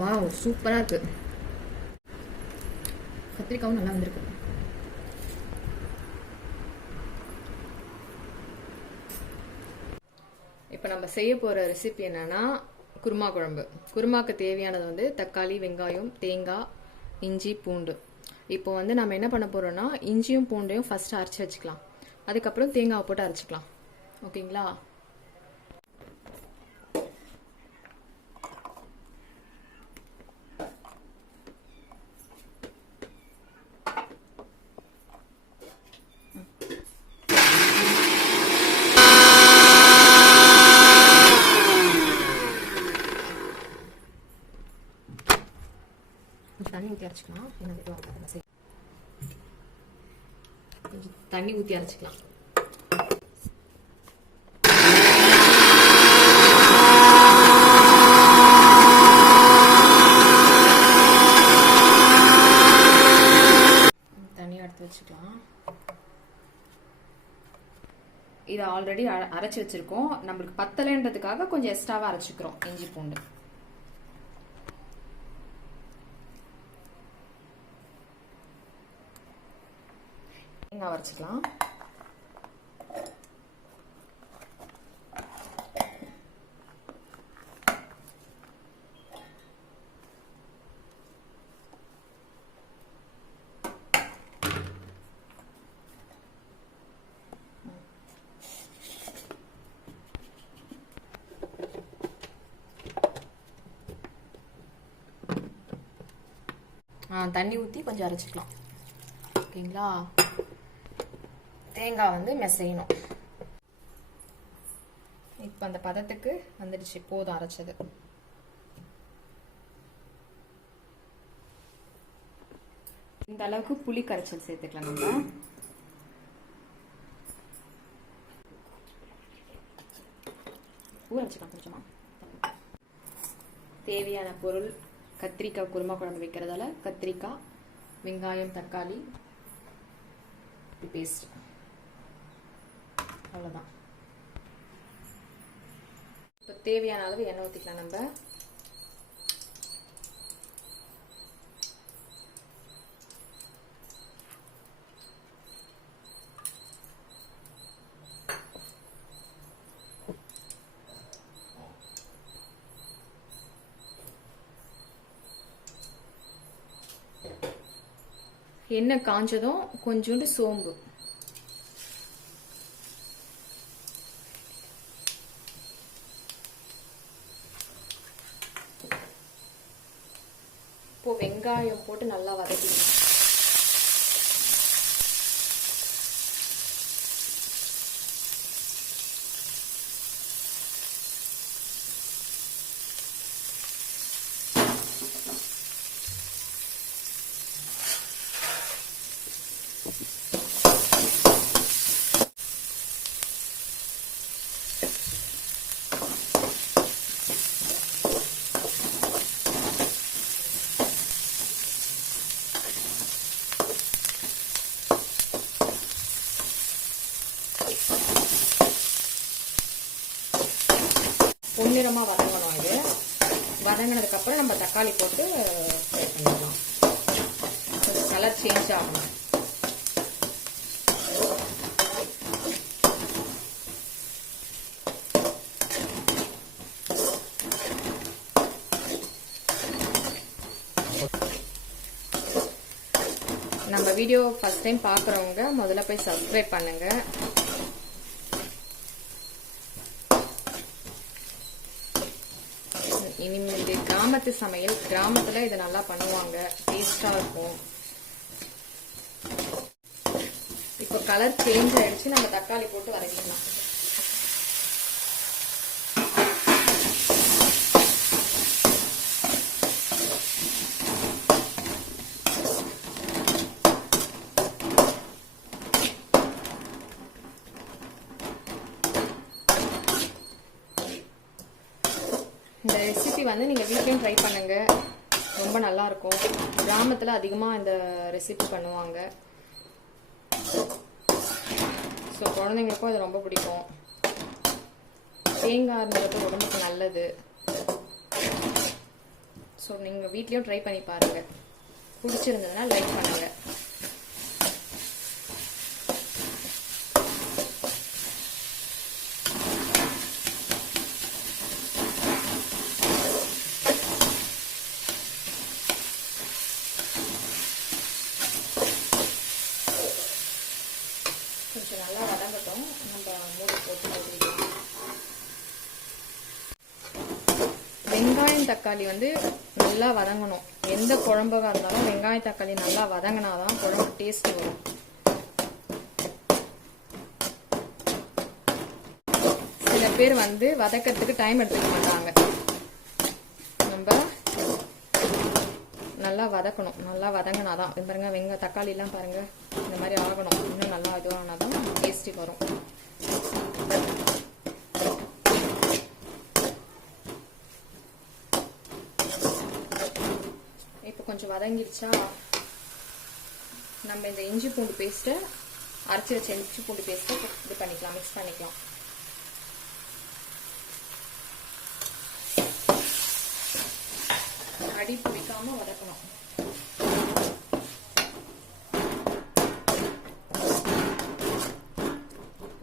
Wow, சூப்பராக இருக்குது. கத்திரிக்காவும் நல்லா வந்திருக்கு. இப்போ நம்ம செய்ய போகிற ரெசிபி என்னன்னா குருமா குழம்பு. குருமாக்கு தேவையானது வந்து தக்காளி, வெங்காயம், தேங்காய், இஞ்சி, பூண்டு. இப்போ வந்து நம்ம என்ன பண்ண போகிறோம்னா இஞ்சியும் பூண்டையும் ஃபஸ்ட்டு அரைச்சி வச்சுக்கலாம். அதுக்கப்புறம் தேங்காவை போட்டு அரைச்சிக்கலாம். ஓகேங்களா? தண்ணி ஊற்றி அரைச்சிக்கலாம். கொஞ்சம் தண்ணி ஊற்றி அரைச்சிக்கலாம். தண்ணி எடுத்து வச்சுக்கலாம். இதை ஆல்ரெடி அரைச்சி வச்சிருக்கோம். நம்மளுக்கு பத்தலைன்றதுக்காக கொஞ்சம் எக்ஸ்ட்ராவா அரைச்சிக்கிறோம் இஞ்சி பூண்டு. தேங்காய் அரைச்சிக்கலாம். தண்ணி ஊற்றி கொஞ்சம் அரைச்சிக்கலாம். ஓகேங்களா? தேங்காய் வந்து மெசையணும். இப்போ அந்த பதத்துக்கு வந்துடுச்சு, போதும் அரைச்சது. இந்த அளவுக்கு புளி கரைச்சல் சேர்த்துக்கலாம். நம்ம ஊற வச்சுக்கலாம் கொஞ்சமா. தேவையான பொருள்: கத்திரிக்காய் குருமா குழம்பு வைக்கிறதால கத்திரிக்காய், வெங்காயம், தக்காளி, பேஸ்ட். அவ்வளோதான். இப்போ தேவையான அளவு எண்ணெய் ஊற்றிக்கலாம். நம்ம எண்ணெய் காஞ்சதும் கொஞ்சோண்டு சோம்பு, இப்போ வெங்காயம் போட்டு நல்லா வதக்கிக்கணும். பொன்னிறமா வதங்கணும். இது வதங்கினதுக்கு அப்புறம் நம்ம தக்காளி போட்டு ஃப்ரை பண்ணிடலாம். கலர் சேஞ்ச் ஆகணும். நம்ம வீடியோ ஃபர்ஸ்ட் டைம் பார்க்குறவங்க முதல்ல போய் சப்ஸ்கிரைப் பண்ணுங்க. இனிமேல் இது கிராமத்து சமையல். கிராமத்துல இதை நல்லா பண்ணுவாங்க, டேஸ்டா இருக்கும். இப்போ கலர் சேஞ்ச் ஆயிடுச்சு. நம்ம தக்காளி போட்டு வதக்கிக்கலாம். இந்த ரெசிபி வந்து நீங்கள் வீட்லேயும் ட்ரை பண்ணுங்க, ரொம்ப நல்லா இருக்கும். கிராமத்தில் அதிகமாக இந்த ரெசிபி பண்ணுவாங்க. ஸோ குழந்தைங்களுக்கும் அது ரொம்ப பிடிக்கும். தேங்காய் இருந்தது உடம்புக்கு நல்லது. ஸோ நீங்கள் வீட்லேயும் ட்ரை பண்ணி பாருங்கள். பிடிச்சிருந்ததுன்னா லைக் பண்ணுங்கள். கொஞ்சம் நல்லா வதங்கட்டும். நம்ம மூடி போட்டு வதக்கிக்கலாம். வெங்காயம் தக்காளி வந்து நல்லா வதங்கணும். எந்த குழம்பாக இருந்தாலும் வெங்காயம் தக்காளி நல்லா வதங்கினாதான் குழம்பு டேஸ்ட் வரும். சில பேர் வந்து வதக்கிறதுக்கு டைம் எடுத்துக்க மாட்டாங்க. நம்ம நல்லா வதக்கணும். நல்லா வதங்கினாதான் பாருங்க, வெங்காயம் தக்காளி எல்லாம் பாருங்க இந்த மாதிரி ஆகணும். இன்னும் நல்லா இதுவானாதான் டேஸ்டி வரும். இப்போ கொஞ்சம் வதங்கிடுச்சா, நம்ம இந்த இஞ்சி பூண்டு பேஸ்ட்டை அரைச்சி வச்ச இஞ்சி பூண்டு பேஸ்ட்டை இது பண்ணிக்கலாம், மிக்ஸ் பண்ணிக்கலாம். அடி பிடிக்காம வதக்கணும்.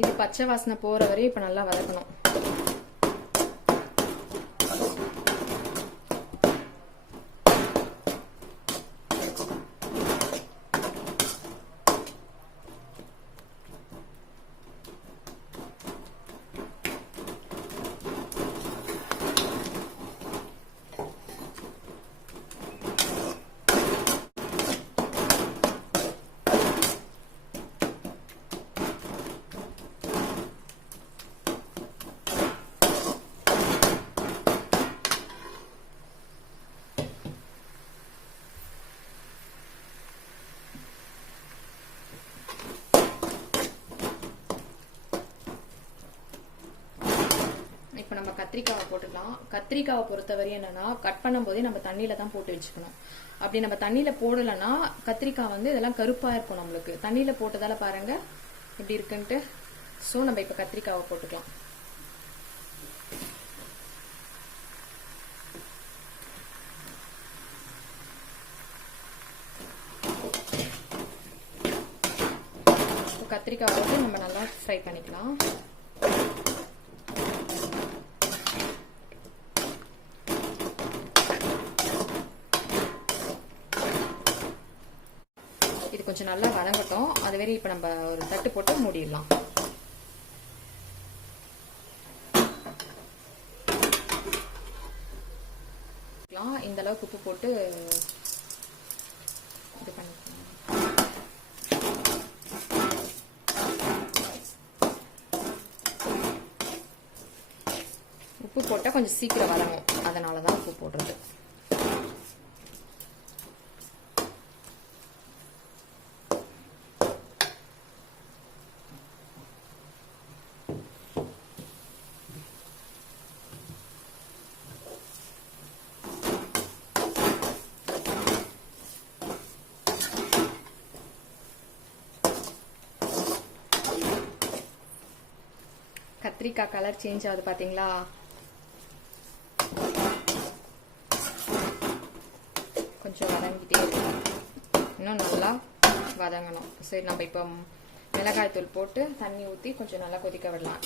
இது பச்சை வாசனை போற வரையும் இப்ப நல்லா வதக்கணும். இப்போ நம்ம கத்திரிக்காவை போட்டுக்கலாம். கத்திரிக்காவை பொறுத்தவரை என்னன்னா, கட் பண்ணும் போதே நம்ம தண்ணியில தான் போட்டு வச்சுக்கணும். அப்படி நம்ம தண்ணியில போடலைன்னா கத்திரிக்காய் வந்து இதெல்லாம் கருப்பா இருக்கும். நம்மளுக்கு தண்ணியில போட்டதால பாருங்க எப்படி இருக்குன்ட்டு. ஸோ நம்ம இப்போ கத்திரிக்காவை போட்டுக்கலாம். கத்திரிக்காய் போட்டு நம்ம நல்லா ஃப்ரை பண்ணிக்கலாம். இது கொஞ்சம் நல்லா வதங்கட்டும். அது வரை இப்ப நம்ம ஒரு தட்டு போட்டு மூடிடலாம். இந்த அளவுக்கு உப்பு போட்டு இது பண்ணிக்கலாம். உப்பு போட்டா கொஞ்சம் சீக்கிரம் வதங்கும், அதனாலதான் உப்பு போடுறது. கத்திரிக்காய் கலர் சேஞ்ச் ஆகுது பாத்தீங்களா? கொஞ்சம் வதங்கிட்டே இருக்கும். இன்னும் நல்லா வதங்கணும். சரி, நம்ம இப்போ மிளகாய் தூள் போட்டு தண்ணி ஊற்றி கொஞ்சம் நல்லா கொதிக்க விடலாம்.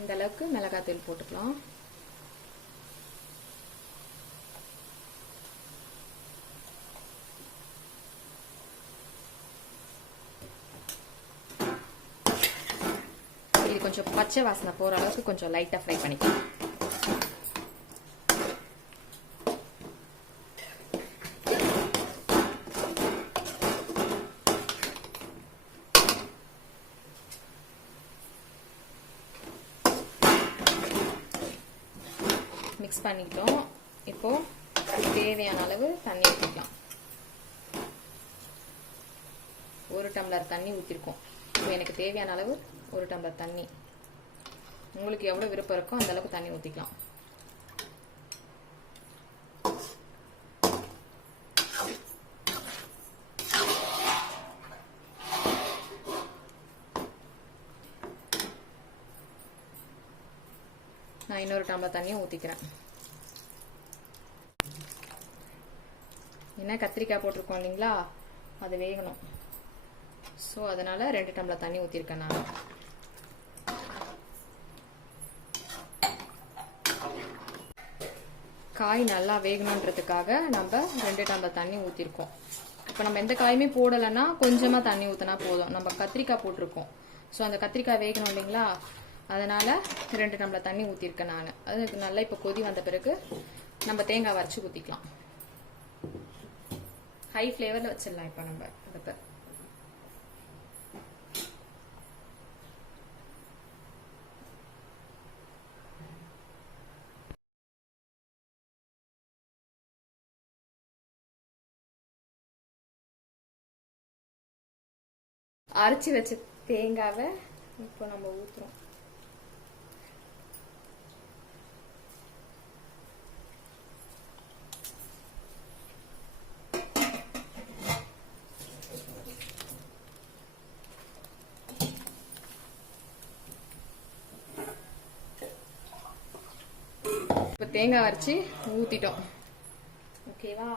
இந்த அளவுக்கு மிளகாய் தூள் போட்டுக்கலாம். இது கொஞ்சம் பச்சை வாசனை போற அளவுக்கு கொஞ்சம் லைட்டா ஃப்ரை பண்ணிக்கலாம். மிக்ஸ் பண்ணிட்டோம். இப்போ தேவையான அளவு தண்ணி ஊற்றிக்கலாம். 1 டம்ளர் தண்ணி ஊற்றிருக்கோம். இப்போ எனக்கு தேவையான அளவு 1 டம்ளர் தண்ணி. உங்களுக்கு எவ்வளவு விருப்பம் இருக்கோ அந்த அளவுக்கு தண்ணி ஊற்றிக்கலாம். நான் இன்னொரு டம்ளர் தண்ணியை ஊற்றிக்கிறேன். ஏன்னா கத்திரிக்காய் போட்டிருக்கோம் இல்லைங்களா, அது வேகணும். ஸோ அதனால 2 டம்ளர் தண்ணி ஊற்றிருக்கேன் நான். காய் நல்லா வேகணுன்றதுக்காக நம்ம 2 டம்ளர் தண்ணி ஊற்றிருக்கோம். இப்போ நம்ம எந்த காயுமே போடலைன்னா கொஞ்சமாக தண்ணி ஊற்றினா போதும். நம்ம கத்திரிக்காய் போட்டிருக்கோம், ஸோ அந்த கத்திரிக்காய் வேகணும் இல்லைங்களா, அதனால 2 டம்ளர் தண்ணி ஊற்றிருக்கேன் நான். அதுக்கு நல்லா இப்போ கொதி வந்த பிறகு நம்ம தேங்காய் வரைச்சி ஊற்றிக்கலாம். ஹை ஃப்ளேவரில் வச்சிடலாம் இப்போ நம்ம அடுப்பை. அரைச்சி வச்ச தேங்காவை இப்போ நம்ம ஊற்றுறோம். இப்போ தேங்காய் அரைச்சி ஊற்றிட்டோம். ஓகேவா,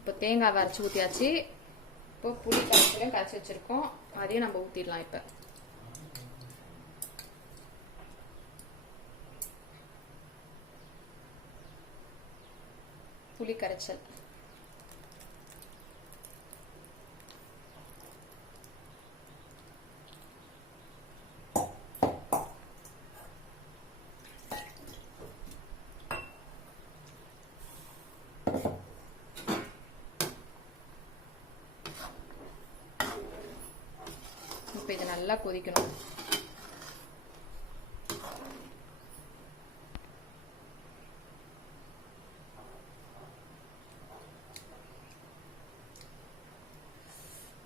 இப்போ தேங்காய் அரைச்சி ஊற்றியாச்சு. இப்போ புளி கரைச்சலையும் கரைச்சி வச்சிருக்கோம், அதையும் நம்ம ஊற்றிடலாம். இப்போ புளி கரைச்சல் இப்போ இது நல்லா கொதிக்கணும்.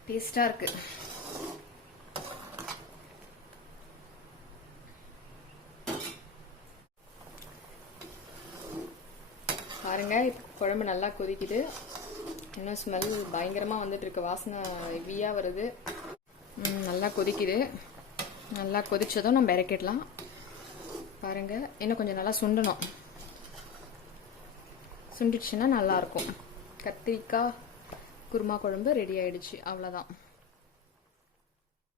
டேஸ்டா இருக்கு. பாருங்க, குழம்பு நல்லா கொதிக்குது. இன்னும் ஸ்மெல் பயங்கரமா வந்துட்டு இருக்கு, வாசனை ஹெவியா வருது. நல்லா கொதிக்குது. நல்லா கொதிச்சதும் நம்ம இறக்கிடலாம். பாருங்க, இன்னும் கொஞ்சம் நல்லா சுண்டணும். சுண்டிடுச்சுன்னா நல்லா இருக்கும். கத்திரிக்காய் குருமா குழம்பு ரெடி ஆயிடுச்சு. அவ்வளோதான்.